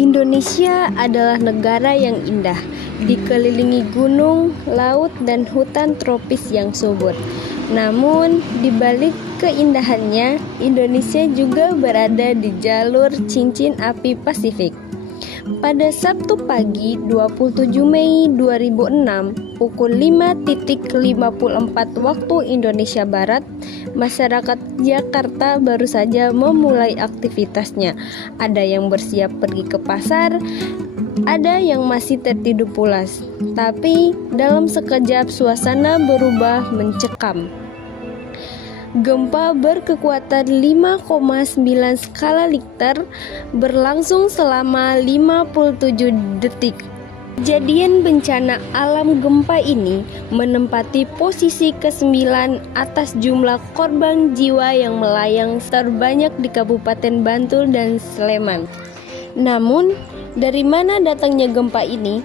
Indonesia adalah negara yang indah, dikelilingi gunung, laut, dan hutan tropis yang subur. Namun, di balik keindahannya, Indonesia juga berada di jalur cincin api Pasifik. Pada Sabtu pagi 27 Mei 2006 pukul 5.54 waktu Indonesia Barat, masyarakat Jakarta baru saja memulai aktivitasnya. Ada yang bersiap pergi ke pasar, ada yang masih tertidur pulas. Tapi dalam sekejap suasana berubah mencekam. Gempa berkekuatan 5,9 skala Richter berlangsung selama 57 detik. Kejadian bencana alam gempa ini menempati posisi ke-9 atas jumlah korban jiwa yang melayang terbanyak di Kabupaten Bantul dan Sleman. Namun, dari mana datangnya gempa ini?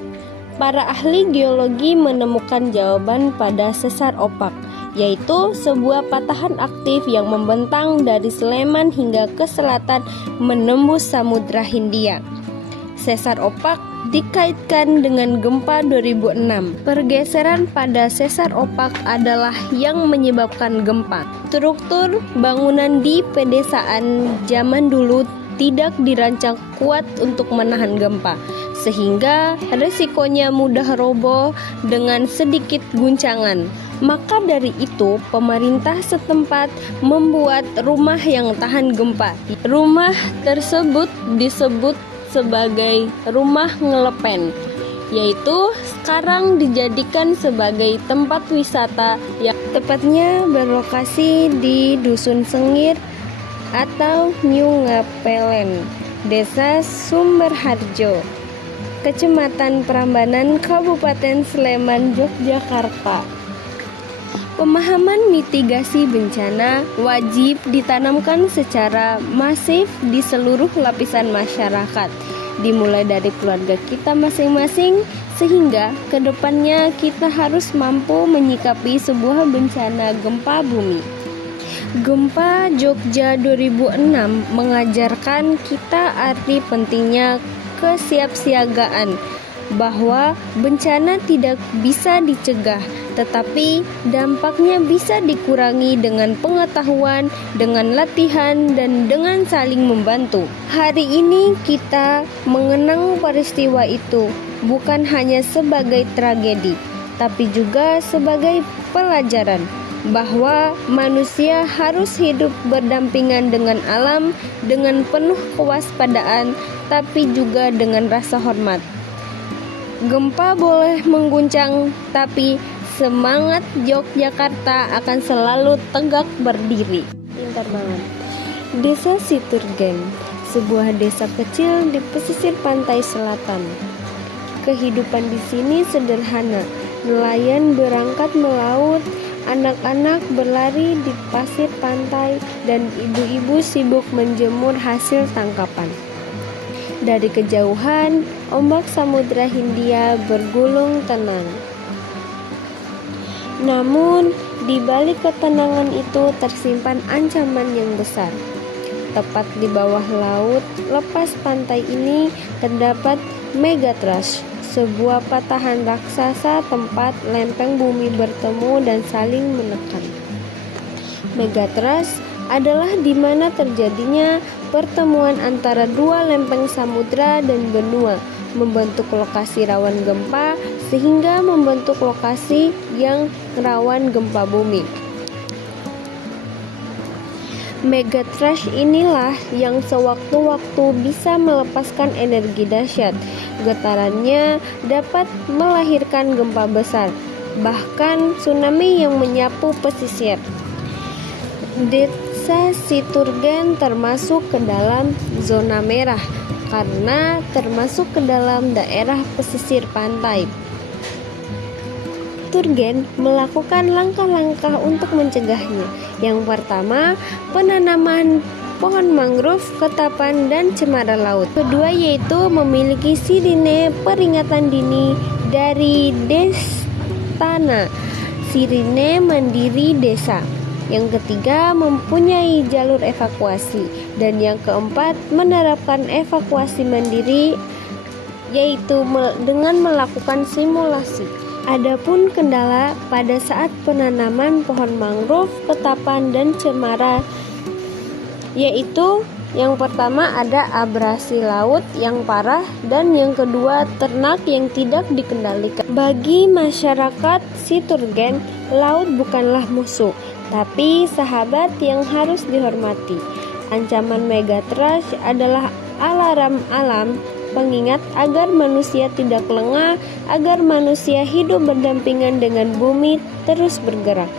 Para ahli geologi menemukan jawaban pada sesar opak, yaitu sebuah patahan aktif yang membentang dari Sleman hingga ke selatan menembus Samudra Hindia. Sesar opak dikaitkan dengan gempa 2006. Pergeseran pada sesar opak adalah yang menyebabkan gempa. Struktur bangunan di pedesaan zaman dulu tidak dirancang kuat untuk menahan gempa, sehingga resikonya mudah roboh dengan sedikit guncangan. Maka dari itu, pemerintah setempat membuat rumah yang tahan gempa. Rumah tersebut disebut sebagai rumah ngelepen, yaitu sekarang dijadikan sebagai tempat wisata yang tepatnya berlokasi di Dusun Sengir atau New Ngapelen, Desa Sumberharjo, Kecamatan Prambanan, Kabupaten Sleman, Yogyakarta. Pemahaman mitigasi bencana wajib ditanamkan secara masif di seluruh lapisan masyarakat, dimulai dari keluarga kita masing-masing, sehingga kedepannya kita harus mampu menyikapi sebuah bencana gempa bumi. Gempa Jogja 2006 mengajarkan kita arti pentingnya kesiapsiagaan, bahwa bencana tidak bisa dicegah, tetapi dampaknya bisa dikurangi dengan pengetahuan, dengan latihan, dan dengan saling membantu. Hari ini kita mengenang peristiwa itu bukan hanya sebagai tragedi, tapi juga sebagai pelajaran bahwa manusia harus hidup berdampingan dengan alam dengan penuh kewaspadaan, tapi juga dengan rasa hormat. Gempa boleh mengguncang, tapi semangat Yogyakarta akan selalu tegak berdiri. Pintar banget. Desa Siturgen, sebuah desa kecil di pesisir pantai selatan. Kehidupan di sini sederhana. Nelayan berangkat melaut, anak-anak berlari di pasir pantai, dan ibu-ibu sibuk menjemur hasil tangkapan. Dari kejauhan, ombak Samudra Hindia bergulung tenang. Namun, di balik ketenangan itu tersimpan ancaman yang besar. Tepat di bawah laut lepas pantai ini terdapat Megatrust, sebuah patahan raksasa tempat lempeng bumi bertemu dan saling menekan. Megatrust adalah di mana terjadinya pertemuan antara dua lempeng samudra dan benua, membentuk lokasi rawan gempa sehingga membentuk lokasi yang rawan gempa bumi. Megatrust inilah yang sewaktu-waktu bisa melepaskan energi dahsyat. Getarannya dapat melahirkan gempa besar, bahkan tsunami yang menyapu pesisir. Desa Siturgen termasuk ke dalam zona merah karena termasuk ke dalam daerah pesisir pantai. Turgen melakukan langkah-langkah untuk mencegahnya. Yang pertama, penanaman pohon mangrove, ketapang, dan cemara laut. Kedua yaitu memiliki sirine peringatan dini dari Destana, sirine mandiri desa. Yang ketiga, mempunyai jalur evakuasi. Dan yang keempat, menerapkan evakuasi mandiri, yaitu dengan melakukan simulasi. Adapun kendala pada saat penanaman pohon mangrove, ketapang, dan cemara, yaitu yang pertama ada abrasi laut yang parah, dan yang kedua ternak yang tidak dikendalikan. Bagi masyarakat Siturgen, laut bukanlah musuh, tapi sahabat yang harus dihormati. Ancaman megatrash adalah alarm alam pengingat agar manusia tidak lengah, agar manusia hidup berdampingan dengan bumi terus bergerak.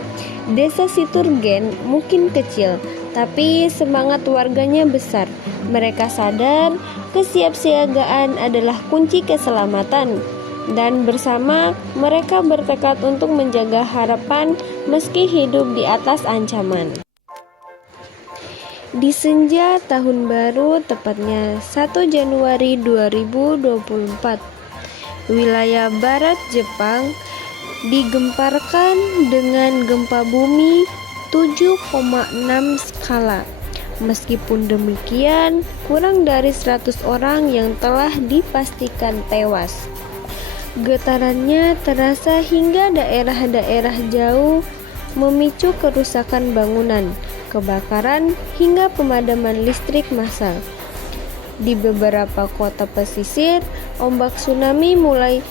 Desa Siturgen mungkin kecil, tapi semangat warganya besar. Mereka sadar kesiapsiagaan adalah kunci keselamatan, dan bersama mereka bertekad untuk menjaga harapan meski hidup di atas ancaman. Di senja tahun baru, tepatnya 1 Januari 2024, wilayah barat Jepang digemparkan dengan gempa bumi 7,6 skala. Meskipun demikian, kurang dari 100 orang yang telah dipastikan tewas. Getarannya terasa hingga daerah-daerah jauh, memicu kerusakan bangunan, kebakaran, hingga pemadaman listrik massal. Di beberapa kota pesisir, ombak tsunami mulai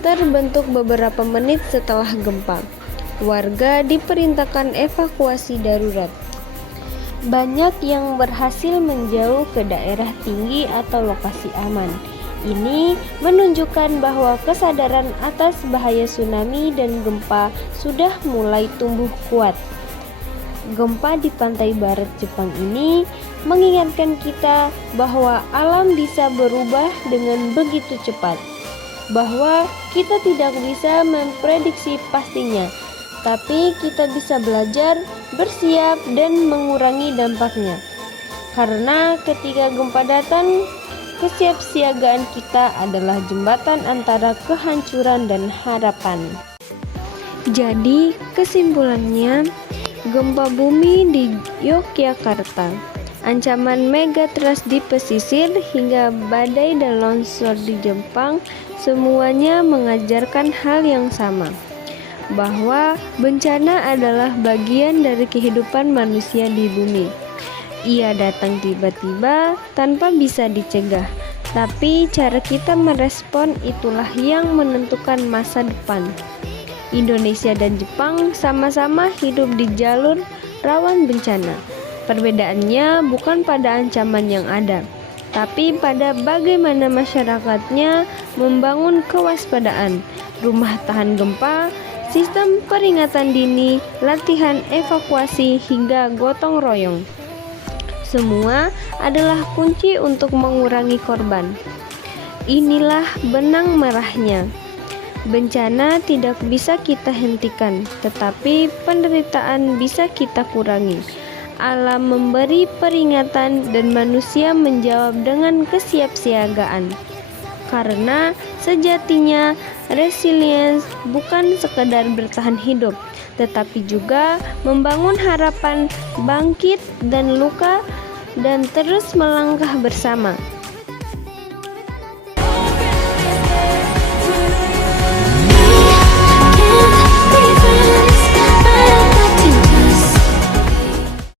terbentuk beberapa menit setelah gempa. Warga diperintahkan evakuasi darurat. Banyak yang berhasil menjauh ke daerah tinggi atau lokasi aman. Ini menunjukkan bahwa kesadaran atas bahaya tsunami dan gempa sudah mulai tumbuh kuat. Gempa di pantai barat Jepang ini mengingatkan kita bahwa alam bisa berubah dengan begitu cepat, bahwa kita tidak bisa memprediksi pastinya, tapi kita bisa belajar, bersiap, dan mengurangi dampaknya. Karena ketika gempa datang, kesiapsiagaan kita adalah jembatan antara kehancuran dan harapan. Jadi, kesimpulannya, gempa bumi di Yogyakarta, ancaman megatrash di pesisir, hingga badai dan longsor di Jepang, semuanya mengajarkan hal yang sama, bahwa bencana adalah bagian dari kehidupan manusia di bumi. Ia datang tiba-tiba tanpa bisa dicegah, tapi cara kita merespon itulah yang menentukan masa depan. Indonesia dan Jepang sama-sama hidup di jalur rawan bencana. Perbedaannya bukan pada ancaman yang ada, tapi pada bagaimana masyarakatnya membangun kewaspadaan, rumah tahan gempa, sistem peringatan dini, latihan evakuasi, hingga gotong royong. Semua adalah kunci untuk mengurangi korban. Inilah benang merahnya. Bencana tidak bisa kita hentikan, tetapi penderitaan bisa kita kurangi. Alam memberi peringatan dan manusia menjawab dengan kesiapsiagaan. Karena sejatinya resilience bukan sekedar bertahan hidup, tetapi juga membangun harapan, bangkit dan luka, dan terus melangkah bersama.